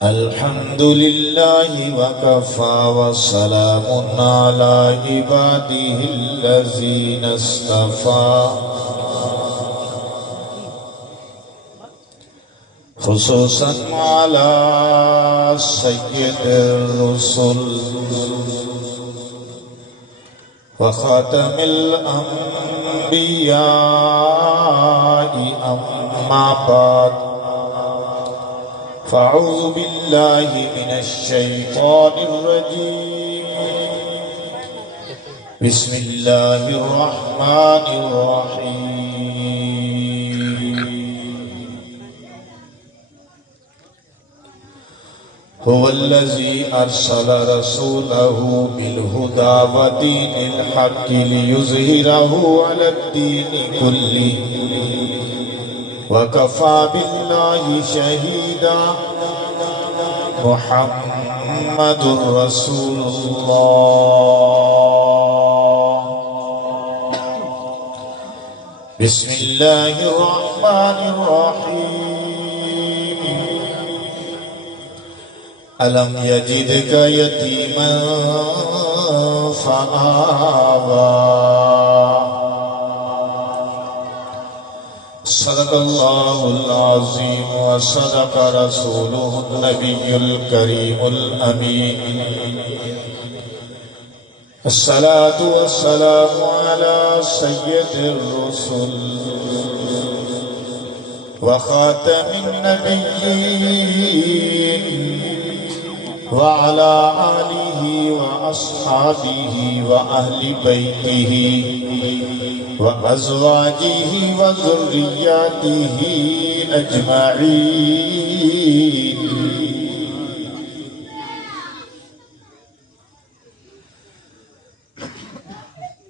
الحمد لله وكفى وسلام على عباده الذين اصطفى خصوصا على سيد الرسل وخاتم الأنبياء أما بعد فأعوذ بالله من الشيطان الرجيم بسم الله الرحمن الرحيم هو الذي أرسل رسوله بالهدى ودين الحق ليظهره على الدين كله وكفى بالله شهيدا محمد رسول الله بسم الله الرحمن الرحيم ألم يجدك يتيما فآوى صدق الله العظيم وصدق رسوله النبي الكريم الأمين الصلاة والسلام على سيد الرسل وخاتم النبيين وعلى آله وأصحابه وأهل بيته وأزواجه وذرياته أجمعين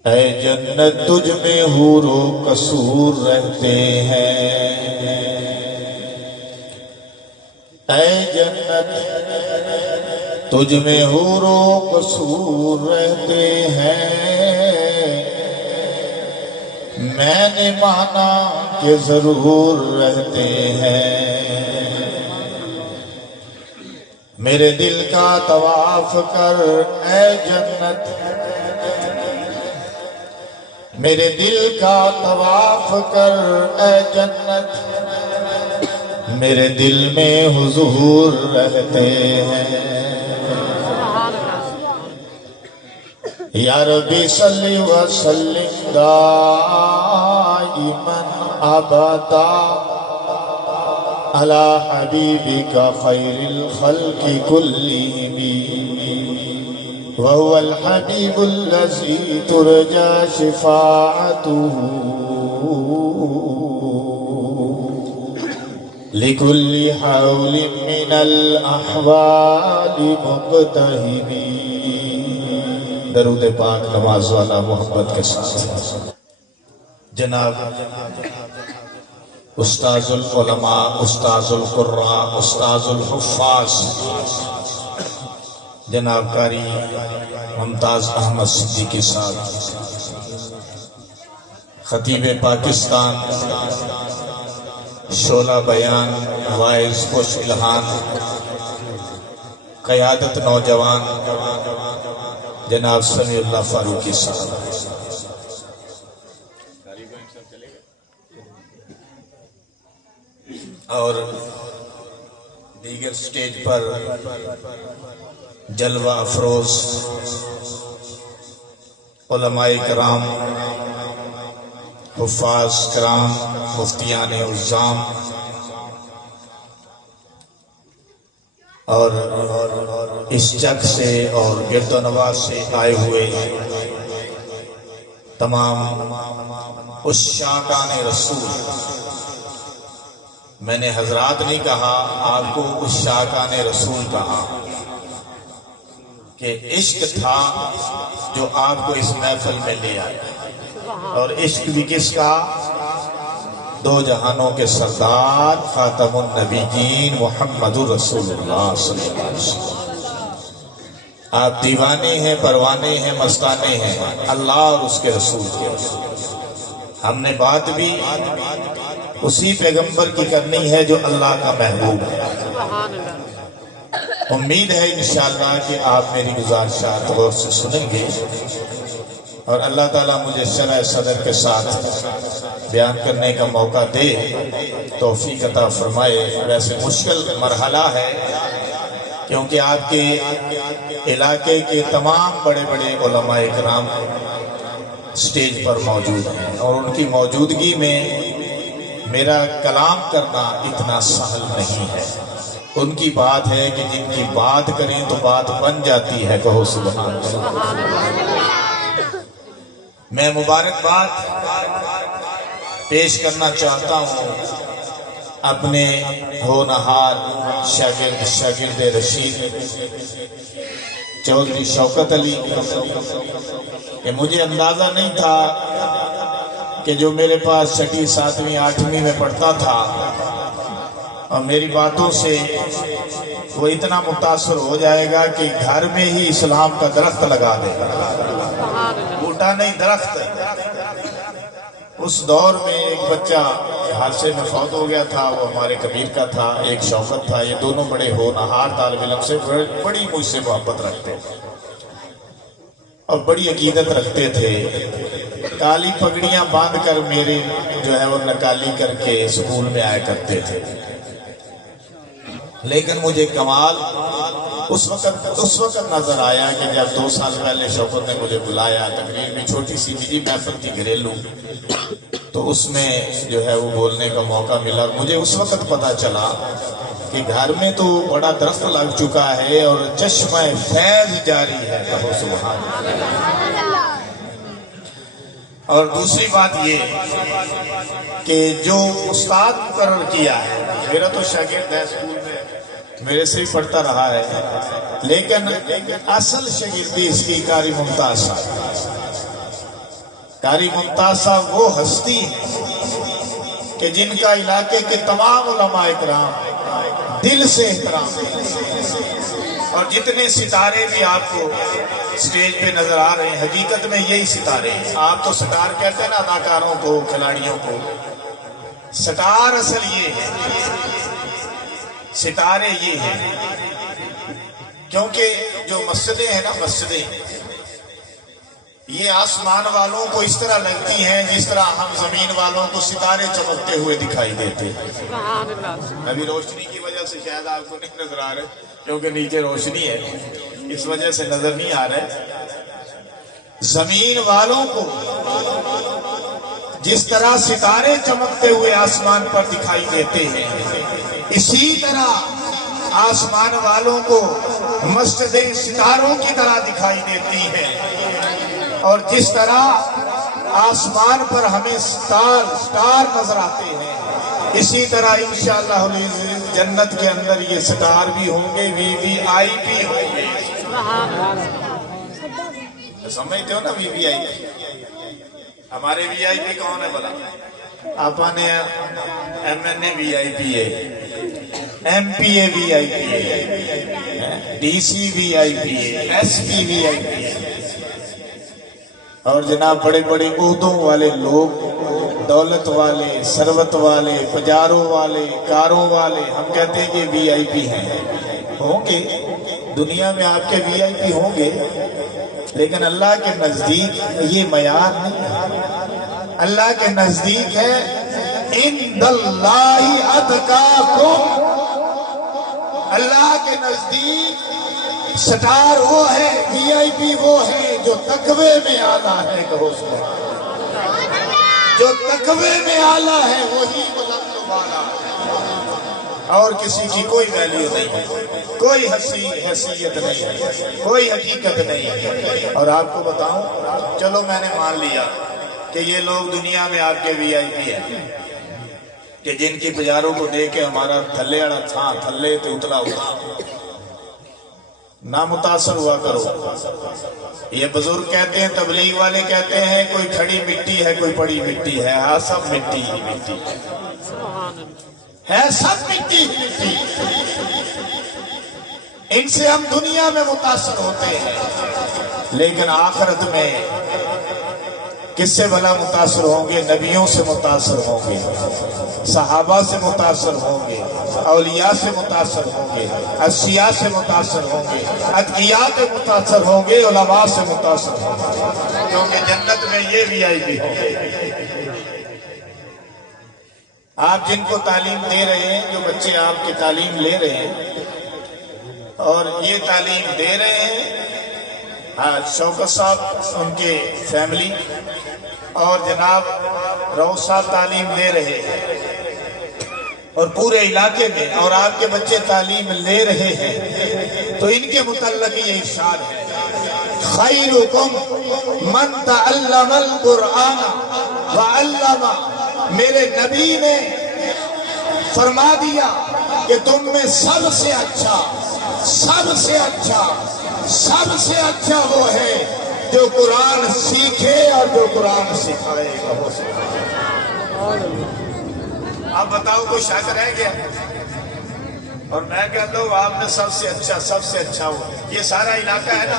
اے جنت تجھ میں حور و قصور رہتے ہیں اے جنت تجھ میں حور و قصور رہتے ہیں میں نے مانا کہ ضرور رہتے ہیں میرے دل کا طواف کر اے جنت میرے دل کا طواف کر اے جنت میرے دل میں حضور رہتے ہیں یا ربی صلی وسلم دائما ابدا علی حبیبک خیر الخلق کلہم وهو الحبیب الذی ترجى شفاعته لكل حول من الأحوال مقتحم درود پاک نماز والا محبت کے ساتھ جناب استاذ العلماء استاذ القراء استاذ الحفاظ جناب قاری ممتاز احمد صدیقی صاحب خطیب پاکستان شعلہ بیان وائز خوش الہان قیادت نوجوان جناب سمیع اللہ فاروقی صاحب اور دیگر سٹیج پر جلوہ افروز علماء کرام حفاظ کرام مفتیان عظام اور اس جگ سے اور گرد و نواح سے آئے ہوئے تمام عشاقان رسول میں نے حضرات نہیں کہا آپ کو عشاقان رسول کہا کہ عشق تھا جو آپ کو اس محفل میں لے آیا اور عشق بھی کس کا دو جہانوں کے سردار خاتم النبیین محمد رسول اللہ صلی اللہ علیہ وسلم آپ دیوانے ہیں پروانے ہیں مستانے ہیں اللہ اور اس کے رسول کے ہم نے بات بھی اسی پیغمبر کی کرنی ہے جو اللہ کا محبوب ہے امید ہے انشاءاللہ کہ آپ میری گزارشات غور سے سنیں گے اور اللہ تعالیٰ مجھے شرح صدر کے ساتھ بیان کرنے کا موقع دے، توفیق عطا فرمائے۔ ویسے مشکل مرحلہ ہے کیونکہ آپ کے علاقے کے تمام بڑے بڑے علماء کرام سٹیج پر موجود ہیں اور ان کی موجودگی میں میرا کلام کرنا اتنا سہل نہیں ہے۔ ان کی بات ہے کہ جن کی بات کریں تو بات بن جاتی ہے، کہو سبحان اللہ۔ میں مبارکباد پیش کرنا چاہتا ہوں اپنے ہونہار شاگرد رشید چودھری شوکت علی کہ مجھے اندازہ نہیں تھا کہ جو میرے پاس 6 7 8 میں پڑھتا تھا اور میری باتوں سے وہ اتنا متاثر ہو جائے گا کہ گھر میں ہی اسلام کا درخت لگا دے گا، بوٹا نہیں درخت۔ اس دور میں ایک بچہ حادثے میں فوت ہو گیا تھا، وہ ہمارے کبیر کا تھا، ایک شوکت تھا۔ یہ دونوں بڑے ہونہار طالب علم سے بڑی مجھ سے محبت رکھتے تھے اور بڑی عقیدت رکھتے تھے۔ کالی پگڑیاں باندھ کر میرے جو ہے وہ نکالی کر کے اسکول میں آیا کرتے تھے، لیکن مجھے کمال اس وقت نظر آیا کہ جب 2 سال پہلے شوکت نے مجھے بلایا، تقریر بھی چھوٹی سی نجی محفل تھی گھریلو، تو اس میں جو ہے وہ بولنے کا موقع ملا۔ مجھے اس وقت پتا چلا کہ گھر میں تو بڑا درخت لگ چکا ہے اور چشمہ فیض جاری ہے، کہو سبحان اللہ۔ اور دوسری بات یہ کہ جو استاد مقرر کیا ہے، میرا تو شاگرد ہے، اسکول میں میرے سے ہی پڑھتا رہا ہے، لیکن اصل شاگردی اس کی قاری ممتاز صاحب۔ قاری ممتاز صاحب وہ ہستی ہے کہ جن کا علاقے کے تمام علماء اکرام دل سے احترام ہے، اور جتنے ستارے بھی آپ کو سٹیج پہ نظر آ رہے ہیں حقیقت میں یہی ستارے ہیں۔ آپ تو سٹار کہتے ہیں نا اداکاروں کو، کھلاڑیوں کو، سٹار اصل یہ ہے، ستارے یہ ہیں، کیونکہ جو مسجدیں ہیں نا، مسجدیں یہ آسمان والوں کو اس طرح لگتی ہیں جس طرح ہم زمین والوں کو ستارے چمکتے ہوئے دکھائی دیتے ہیں۔ ابھی روشنی کی وجہ سے شاید آپ کو نہیں نظر آ رہے کیونکہ نیچے روشنی ہے، اس وجہ سے نظر نہیں آ رہے۔ زمین والوں کو جس طرح ستارے چمکتے ہوئے آسمان پر دکھائی دیتے ہیں، اسی طرح آسمان والوں کو مسجدیں ستاروں کی طرح دکھائی دیتی ہیں، اور جس طرح آسمان پر ہمیں سٹار نظر آتے ہیں، اسی طرح انشاءاللہ جنت کے اندر یہ سٹار بھی ہوں گے، VIP ہوں گے۔ سمجھتے ہو نا VIP؟ ہمارے VIP کون ہے بھلا؟ آپا نے MNA VIP ہے، MPA VIP ہے، DC VIP ہے، SP VIP ہے، اور جناب بڑے بڑے عہدوں والے لوگ، دولت والے، ثروت والے، پجاروں والے، کاروں والے، ہم کہتے ہیں کہ VIP ہیں، ہوں گے دنیا میں آپ کے VIP ہوں گے، لیکن اللہ کے نزدیک یہ معیار نہیں ہے۔ اللہ کے نزدیک ہے عند اللہ اتقاکم، اللہ کے نزدیک سٹار وہ ہے، VIP وہ ہے جو تقوی میں اعلیٰ ہے، کہو سبحان اللہ۔ جو تقوی میں اعلیٰ ہے وہی بلند و بالا ہے، اور کسی کی کوئی ویلیو نہیں ہے، کوئی حیثیت نہیں ہے، کوئی حقیقت نہیں ہے۔ اور آپ کو بتاؤں، چلو میں نے مان لیا کہ یہ لوگ دنیا میں آپ کے VIP ہیں، کہ جن کی پجاروں کو دیکھ کے ہمارا تھلے اڑا تھا، تھلے تو اتلا ہوا، نہ متاثر ہوا کرو۔ یہ بزرگ کہتے ہیں، تبلیغ والے کہتے ہیں کوئی کھڑی مٹی ہے، کوئی پڑی مٹی ہے، ہاں سب مٹی ہی مٹی ہے، سب مٹی ہی مٹی۔ ان سے ہم دنیا میں متاثر ہوتے ہیں، لیکن آخرت میں کس سے بھلا متاثر ہوں گے؟ نبیوں سے متاثر ہوں گے، صحابہ سے متاثر ہوں گے، اولیاء سے متاثر ہوں گے، اصفیاء سے متاثر ہوں گے، اتقیاء سے متاثر ہوں گے، علماء سے متاثر ہوں گے، کیونکہ جنت میں یہ بھی آئی بھی ہوں گے۔ آپ جن کو تعلیم دے رہے ہیں، جو بچے آپ کی تعلیم لے رہے ہیں اور یہ تعلیم دے رہے ہیں، شوکت صاحب، ان کے فیملی اور جناب رؤوف صاحب تعلیم دے رہے ہیں اور پورے علاقے میں، اور آپ کے بچے تعلیم لے رہے ہیں، تو ان کے متعلق یہ ارشاد ہے، خیرکم من تعلم القرآن وعلم۔ میرے نبی نے فرما دیا کہ تم میں سب سے اچھا وہ ہے جو قرآن سیکھے اور جو قرآن سکھائے گا۔ آپ بتاؤ کوئی شک رہ گیا؟ اور میں کہتا ہوں آپ نے سب سے اچھا وہ ہے۔ یہ سارا علاقہ ہے نا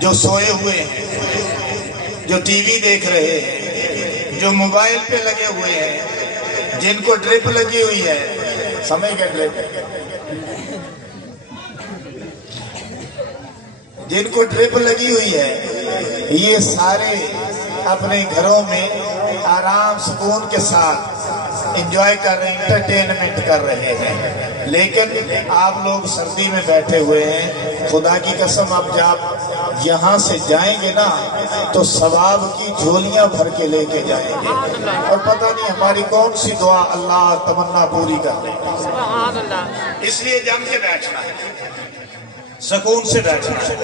جو سوئے ہوئے ہیں، جو ٹی وی دیکھ رہے ہیں، جو موبائل پہ لگے ہوئے ہیں، جن کو ڈرپ لگی ہوئی ہے، سمجھ گئے ڈرپ، جن کو ڈرپ لگی ہوئی ہے، یہ سارے اپنے گھروں میں آرام سکون کے ساتھ انجوائے کر رہے ہیں، انٹرٹینمنٹ کر رہے ہیں، لیکن آپ لوگ سردی میں بیٹھے ہوئے ہیں۔ خدا کی قسم اب جب یہاں سے جائیں گے نا تو ثواب کی جھولیاں بھر کے لے کے جائیں گے، اور پتہ نہیں ہماری کون سی دعا اللہ تمنا پوری کر لے گا۔ اس لیے جم کے بیٹھنا ہے، سکون سے بیٹھنا ہے۔